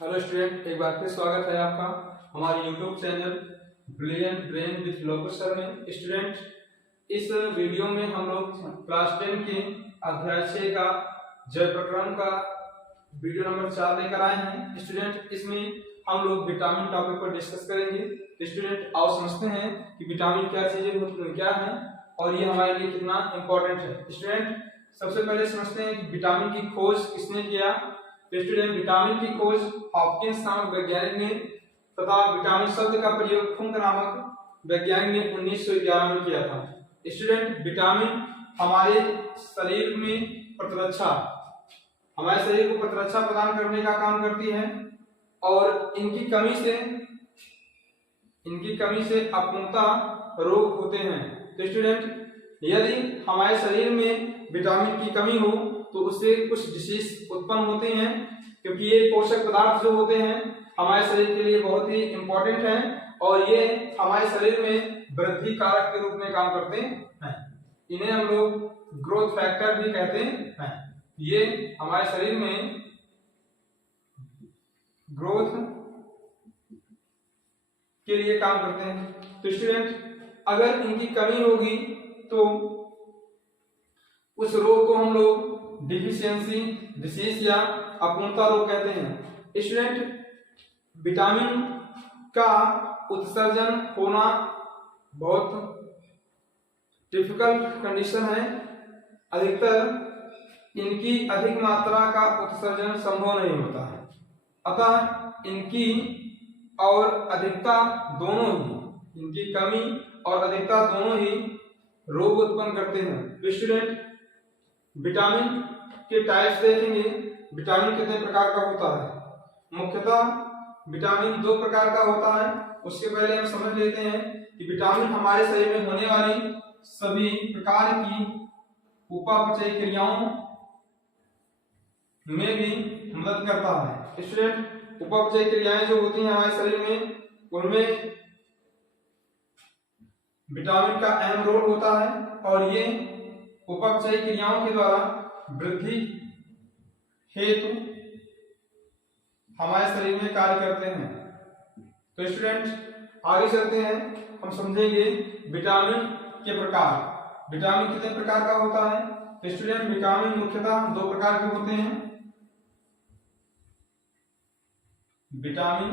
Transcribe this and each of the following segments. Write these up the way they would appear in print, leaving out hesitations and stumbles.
Hello student, एक बार फिर स्वागत है आपका हमारे YouTube channel brilliant brain with Lokesh sir में। स्टूडेंट, इस वीडियो में हम लोग क्लास 10 के अध्याय 6 का जय प्रक्रम का वीडियो नंबर 4 लेकर आए हैं। स्टूडेंट, इसमें हम लोग विटामिन टॉपिक पर डिस्कस करेंगे। स्टूडेंट, आओ समझते हैं कि विटामिन क्या चीजें क्या है और ये हमारे लिए कितना इम्पोर्टेंट है। स्टूडेंट, सबसे पहले समझते हैं कि विटामिन की खोज किसने किया। तो स्टूडेंट, विटामिन की खोज हॉपकिंस नामक वैज्ञानिक ने तथा विटामिन शब्द का प्रयोग फुंक नामक वैज्ञानिक ने 1911 में किया था। स्टूडेंट, विटामिन हमारे शरीर में प्रतिरक्षा हमारे शरीर को प्रतिरक्षा प्रदान करने का काम करती है और इनकी कमी से अपूर्णता रोग होते हैं। तो स्टूडेंट, यदि हमारे शरीर में विटामिन की कमी हो तो उससे कुछ डिसीज उत्पन्न होते हैं, क्योंकि ये पोषक पदार्थ जो होते हैं हमारे शरीर के लिए बहुत ही इंपॉर्टेंट हैं और ये हमारे शरीर में वृद्धि कारक के रूप में काम करते हैं। इन्हें हम लोग ग्रोथ फैक्टर भी कहते हैं। ये हमारे शरीर में ग्रोथ के लिए काम करते हैं। तो स्टूडेंट, अगर इनकी कमी होगी तो उस रोग को हम लोग डिफिशियंसी डिसीज या अपूर्णता रोग कहते हैं। स्टूडेंट, विटामिन का उत्सर्जन होना बहुत डिफिकल्ट कंडीशन है। अधिकतर इनकी अधिक मात्रा का उत्सर्जन संभव नहीं होता है, अतः इनकी और अधिकता दोनों ही, इनकी कमी और अधिकता दोनों ही रोग उत्पन्न करते हैं। स्टूडेंट, विटामिन के टाइप्स देखेंगे। विटामिन कितने प्रकार का होता है। मुख्यतः विटामिन 2 प्रकार का होता है। उसके पहले हम समझ लेते हैं कि विटामिन हमारे शरीर में होने वाली सभी प्रकार की उपापचयी क्रियाओं में भी मदद करता है। स्टूडेंट, उपापचयी क्रियाएं जो होती हैं हमारे शरीर में, उनमें विटामिन का अहम रोल होता है और ये उपापचयी क्रियाओं के द्वारा वृद्धि हेतु हमारे शरीर में कार्य करते हैं। तो स्टूडेंट, आगे चलते हैं, हम समझेंगे विटामिन के प्रकार। विटामिन कितने प्रकार का होता है। तो स्टूडेंट, विटामिन मुख्यतः 2 प्रकार के होते हैं। विटामिन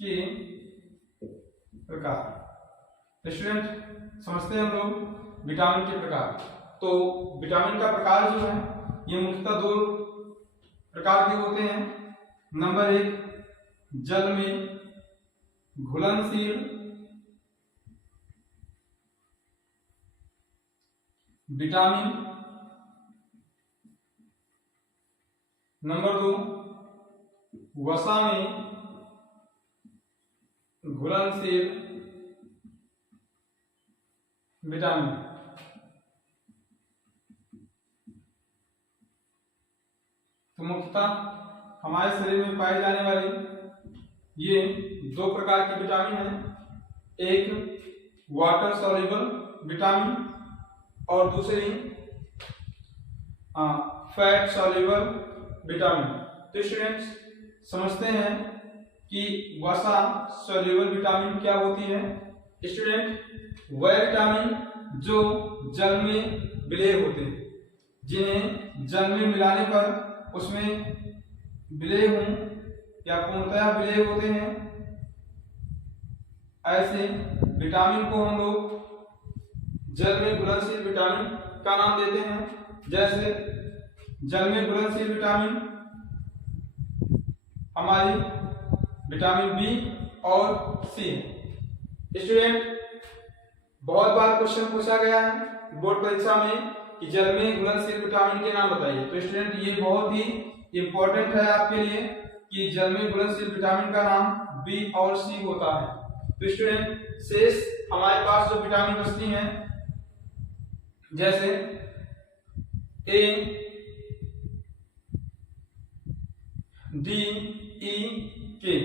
के प्रकार। स्टूडेंट, समझते हैं हम लोग विटामिन के प्रकार। तो विटामिन का प्रकार जो है ये मुख्यतः 2 प्रकार के होते हैं। नंबर 1, जल में घुलनशील विटामिन। नंबर 2, वसा में घुलनशील विटामिन। तो मुख्यतः हमारे शरीर में पाई जाने वाली ये 2 प्रकार के विटामिन हैं। एक वाटर सॉल्युबल विटामिन और दूसरी फैट सॉल्युबल विटामिन। तो स्टूडेंट्स, समझते हैं कि वसा सॉल्युबल विटामिन क्या होती है। स्टूडेंट, वह विटामिन जो जल में विलय होते हैं, जिन्हें जल में मिलाने पर उसमें विलय हों या पूर्णतः विलय होते हैं, ऐसे विटामिन को हम लोग जल में घुलनशील विटामिन का नाम देते हैं। जैसे जल में घुलनशील विटामिन हमारी विटामिन बी और सी। स्टूडेंट, बहुत बार क्वेश्चन पूछा गया है बोर्ड परीक्षा में कि जल में घुलनशील विटामिन के नाम बताइए। तो स्टूडेंट, ये बहुत ही इंपॉर्टेंट है आपके लिए कि जल में घुलनशील विटामिन का नाम बी और सी होता है। तो स्टूडेंट, शेष हमारे पास जो विटामिन बचती हैं, जैसे ए, डी, ई, के,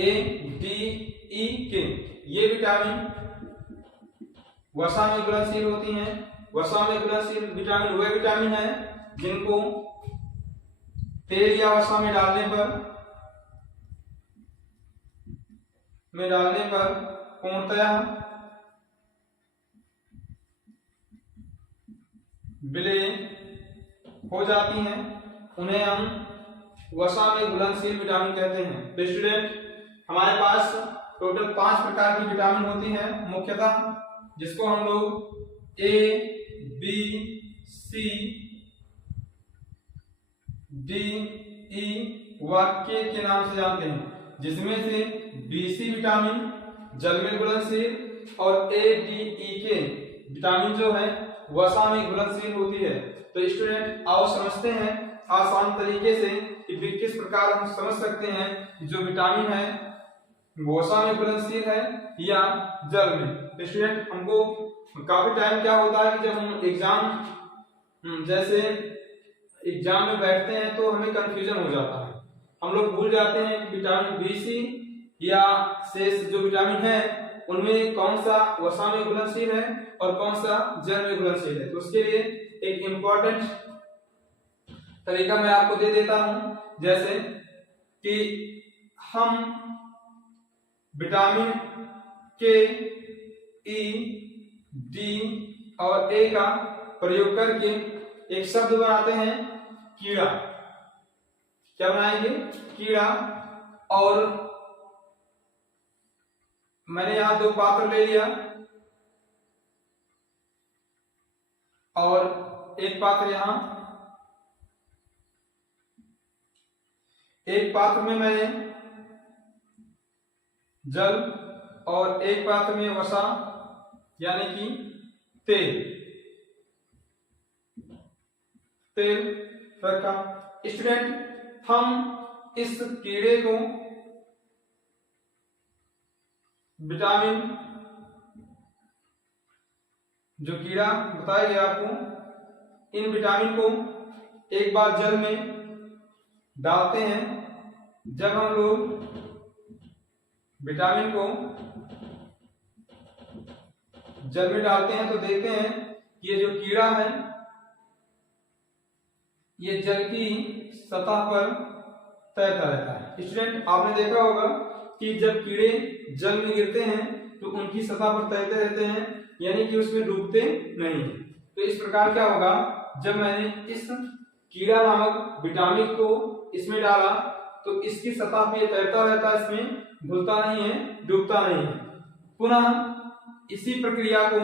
ए, डी, ई, के, ये विटामिन वसा में घुलनशील होती हैं। वसा में घुलनशील विटामिन वे विटामिन है जिनको तेल या वसा में डालने पर पूर्णतया विलीन हो जाती हैं, उन्हें हम वसा में घुलनशील विटामिन कहते हैं। तो स्टूडेंट, हमारे पास टोटल 5 प्रकार की विटामिन होती हैं मुख्यतः, जिसको हम लोग ए, बी, सी, डी, ई व के नाम से जानते हैं, जिसमें से बी सी विटामिन जल में घुलनशील और ए, डी, ई के विटामिन जो है वसा में घुलनशील होती है। तो स्टूडेंट, आओ समझते हैं आसान तरीके से कि किस प्रकार हम समझ सकते हैं जो विटामिन है वसा में घुलनशील है या जल में। तो स्टूडेंट, हमको काफी टाइम क्या होता है कि जब हम एग्जाम में बैठते हैं तो हमें कंफ्यूजन हो जाता है, हम लोग भूल जाते हैं कि विटामिन बी सी या शेष जो विटामिन है उनमें कौन सा वसा में घुलनशील है और कौन सा जल में घुलनशील है। तो उसके लिए एक इम्पोर्टेंट तरीका मैं आपको दे देता हूं, जैसे कि हम विटामिन के, ई, डी और ए का प्रयोग करके एक शब्द बनाते हैं कीड़ा। क्या बनाएंगे? कीड़ा। और मैंने यहां 2 पात्र ले लिया और एक पात्र यहां, एक पात्र में मैंने जल और एक पात्र में वसा यानी कि तेल रखा। स्टूडेंट, हम इस कीड़े को विटामिन, जो कीड़ा बताया गया आपको, इन विटामिन को एक बार जल में डालते हैं। जब हम लोग विटामिन को जल में डालते हैं तो देखते हैं कि ये जो कीड़ा है ये जल की सतह पर तैरता रहता है। स्टूडेंट, आपने देखा होगा कि जब कीड़े जल में गिरते हैं तो उनकी सतह पर तैरते रहते हैं, यानी कि उसमें डूबते नहीं। तो इस प्रकार क्या होगा, जब मैंने इस कीड़ा नामक विटामिन को इसमें डाला तो इसकी सतह पे तैरता रहता है, इसमें घुलता नहीं है, डूबता नहीं है। पुनः इसी प्रक्रिया को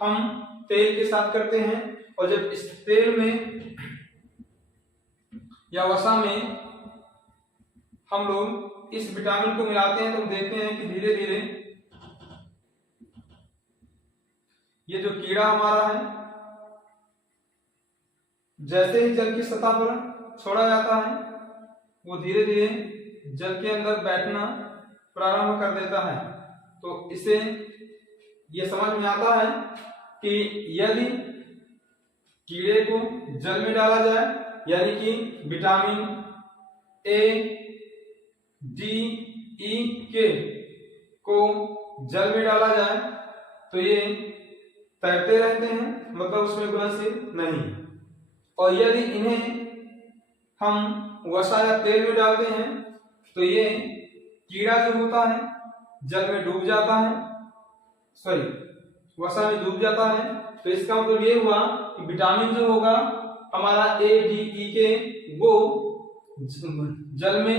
हम तेल के साथ करते हैं और जब इस तेल में या वसा में हम लोग इस विटामिन को मिलाते हैं तो देखते हैं कि धीरे धीरे ये जो कीड़ा हमारा है जैसे ही जल की सतह पर छोड़ा जाता है वो धीरे धीरे जल के अंदर बैठना प्रारंभ कर देता है। तो इसे ये समझ में आता है कि यदि कीड़े को जल में डाला जाए, यानी कि विटामिन ए, डी, ई, के को जल में डाला जाए तो ये तैरते रहते हैं, मतलब उसमें घुलनशील नहीं। और यदि इन्हें हम वसा या तेल में डालते हैं तो ये कीड़ा जो होता है जल में डूब जाता है, वसा में डूब जाता है। तो इसका मतलब ये हुआ कि विटामिन जो होगा हमारा ए, डी, ई के वो जल में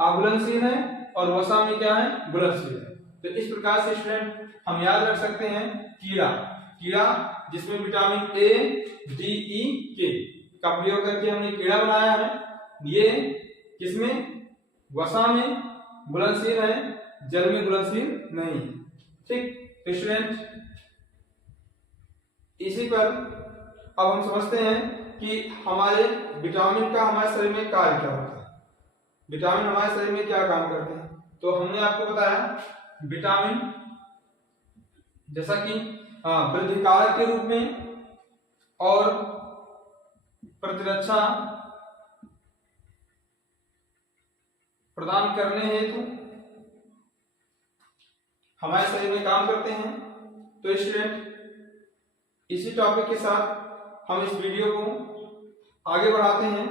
अघुलनशील है और वसा में क्या है, घुलनशील है। तो इस प्रकार से स्टूडेंट हम याद रख सकते हैं कीड़ा जिसमें विटामिन ए, डी, ई, के का प्रयोग करके हमने कीड़ा बनाया है, ये किसमें, वसा में घुलनशील है, जल में घुलनशील नहीं। ठीक, तो स्टूडेंट इसी पर अब हम समझते हैं कि हमारे विटामिन का हमारे शरीर में कार्य क्या होता है, विटामिन हमारे शरीर में क्या काम करते हैं। तो हमने आपको बताया विटामिन जैसा कि वृद्धिकारक के रूप में और प्रतिरक्षा प्रदान करने हेतु हमारे शरीर में काम करते हैं। तो स्टूडेंट इसी टॉपिक के साथ हम इस वीडियो को आगे बढ़ाते हैं,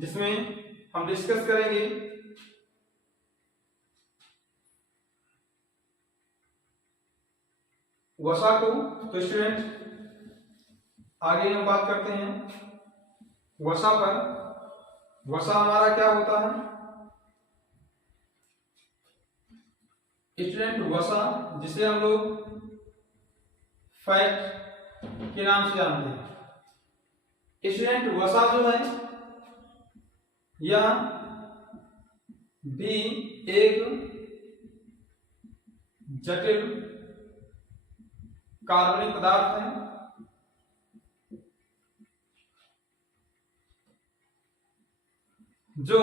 जिसमें हम डिस्कस करेंगे वसा को। तो स्टूडेंट आगे हम बात करते हैं वसा पर। वसा हमारा क्या होता है स्टूडेंट? वसा जिसे हम लोग फैट के नाम से जानते हैं। स्टूडेंट वसा जो है यह भी एक जटिल कार्बनिक पदार्थ है जो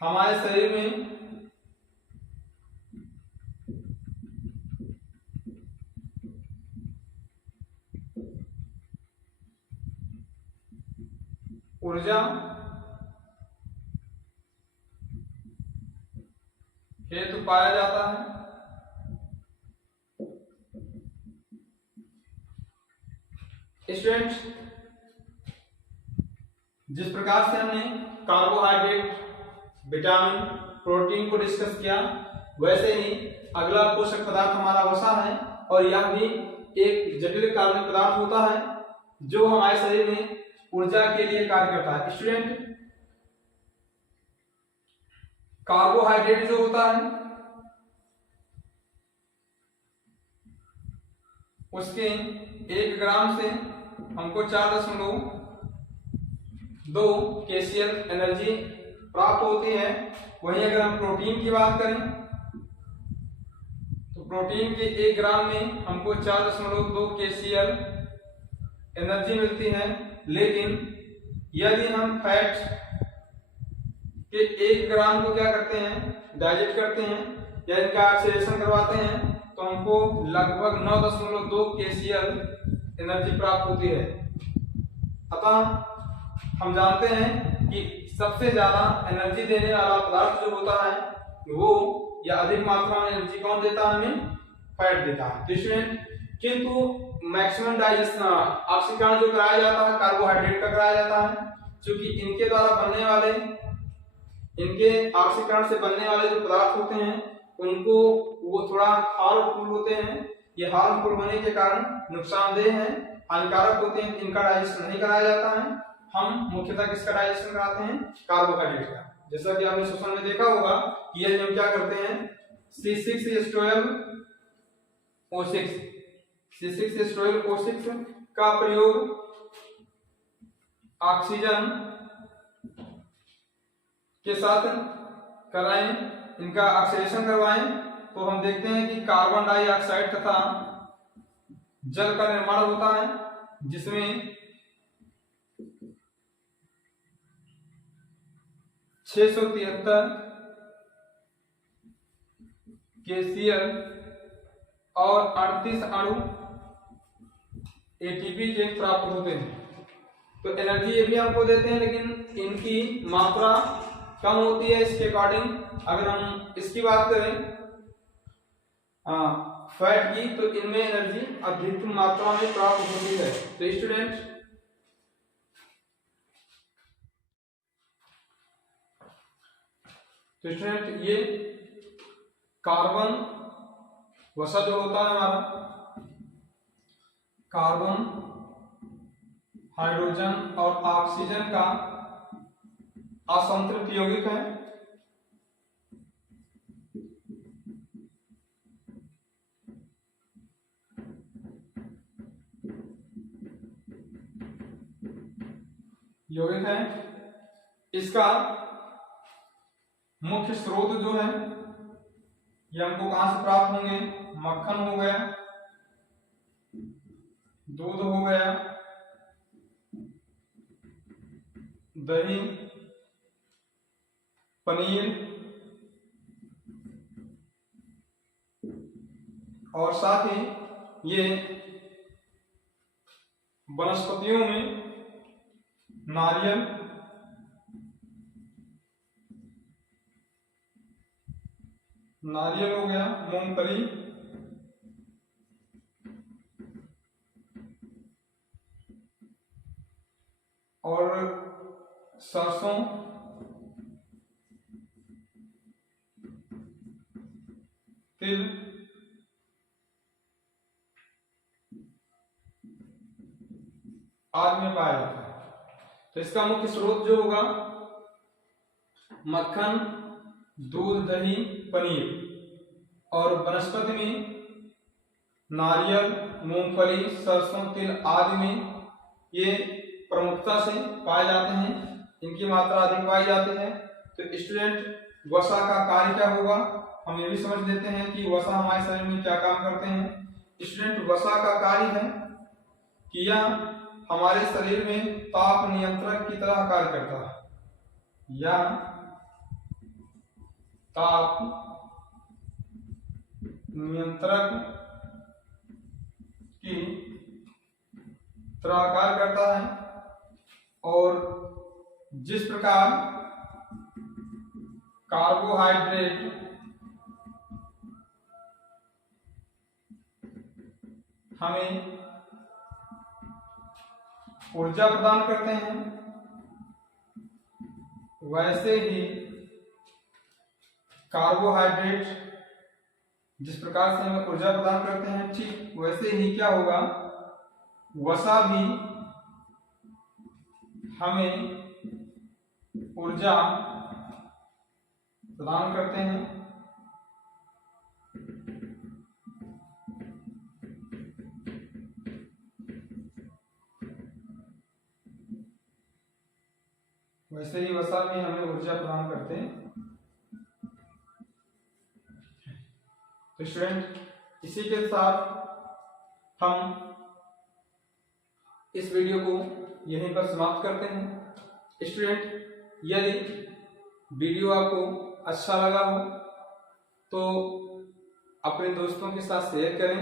हमारे शरीर में ऊर्जा हेतु पाया जाता है। स्टूडेंट्स, जिस प्रकार से हमने कार्बोहाइड्रेट, विटामिन, प्रोटीन को डिस्कस किया, वैसे ही अगला पोषक पदार्थ हमारा वसा है, और यह भी एक जटिल कार्बनिक पदार्थ होता है जो हमारे शरीर में ऊर्जा के लिए कार्य करता है। स्टूडेंट, कार्बोहाइड्रेट जो होता है उसके 1 ग्राम से हमको 4.2 केसीएल एनर्जी प्राप्त होती है। वहीं अगर हम प्रोटीन की बात करें तो प्रोटीन के 1 ग्राम में हमको 4.2 केसीएल एनर्जी मिलती है। लेकिन यदि हम फैट के 1 ग्राम को क्या करते हैं, डाइजेस्ट करते हैं या इनका ऑक्सीडेशन करवाते हैं, तो हमको लगभग 9.2 केसीएल एनर्जी प्राप्त होती है। अतः हम जानते हैं कि सबसे ज्यादा एनर्जी देने वाला पदार्थ जो होता है वो या अधिक मात्रा में एनर्जी कौन देता है? हमें फैट देता है। तो स्टूडेंट, किंतु मैक्सिमम डाइजेशन ऑक्सीकरण जो कराया जाता है कार्बोहाइड्रेट का कराया जाता है, क्योंकि इनके द्वारा बनने वाले, इनके ऑक्सीकरण से बनने वाले जो पदार्थ होते हैं उनको वो थोड़ा हार्मफुल होते हैं। ये हार्मफुल होने के कारण नुकसानदेह हैं, हानिकारक होते हैं, इनका डाइजेशन नहीं कराया जाता है। हम मुख्यतः किसका डाइजेशन कराते हैं? कार्बोहाइड्रेट का। जैसा कि आपने शोषण में देखा होगा कि यदि हम क्या करते हैं, C6H12O6 का प्रयोग ऑक्सीजन के साथ कराएं, इनका ऑक्सीडेशन करवाएं, तो हम देखते हैं कि कार्बन डाइऑक्साइड तथा जल का निर्माण होता है, जिसमें 673 केसीएल और 38 अणु एटीपी के प्राप्त होते हैं। तो एनर्जी ये भी हमको देते हैं, लेकिन इनकी मात्रा कम होती है। इसके अकॉर्डिंग अगर हम इसकी बात करें फैट की, तो इनमें एनर्जी अधिक मात्रा में प्राप्त होती है। तो स्टूडेंट, ये कार्बन वसा जो होता है हमारा, कार्बन, हाइड्रोजन और ऑक्सीजन का असंतृप्त यौगिक है। इसका मुख्य स्रोत जो है ये हमको कहां से प्राप्त होंगे? मक्खन हो गया, दूध हो गया, दही, पनीर और साथ ही ये वनस्पतियों में नारियल, हो गया, मूंगफली, और सरसों तिल आदि में पाया जाता है। तो इसका मुख्य स्रोत जो होगा मक्खन, दूध, दही, पनीर, और वनस्पति में नारियल, मूंगफली, सरसों, तिल आदि में ये प्रमुखता से पाए जाते हैं, इनकी मात्रा अधिक पाई जाती है। तो स्टूडेंट वसा का कार्य क्या होगा, हम ये भी समझ लेते हैं कि वसा हमारे शरीर में क्या काम करते हैं। स्टूडेंट वसा का कार्य है कि यह हमारे शरीर में ताप नियंत्रक की तरह कार्य करता है, या ताप नियंत्रक की तरह कार्य करता है। और जिस प्रकार कार्बोहाइड्रेट हमें ऊर्जा प्रदान करते हैं, वैसे ही कार्बोहाइड्रेट जिस प्रकार से हमें ऊर्जा प्रदान करते हैं, ठीक वैसे ही क्या होगा, वसा भी हमें ऊर्जा प्रदान करते हैं। वैसे ही वसा भी हमें ऊर्जा प्रदान करते हैं। तो स्टूडेंट इसी के साथ हम इस वीडियो को यहीं पर समाप्त करते हैं। स्टूडेंट यदि वीडियो आपको अच्छा लगा हो तो अपने दोस्तों के साथ शेयर करें।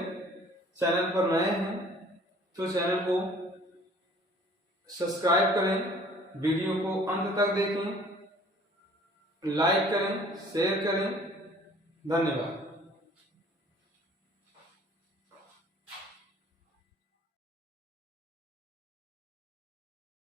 चैनल पर नए हैं तो चैनल को सब्सक्राइब करें, वीडियो को अंत तक देखें, लाइक करें, शेयर करें। धन्यवाद।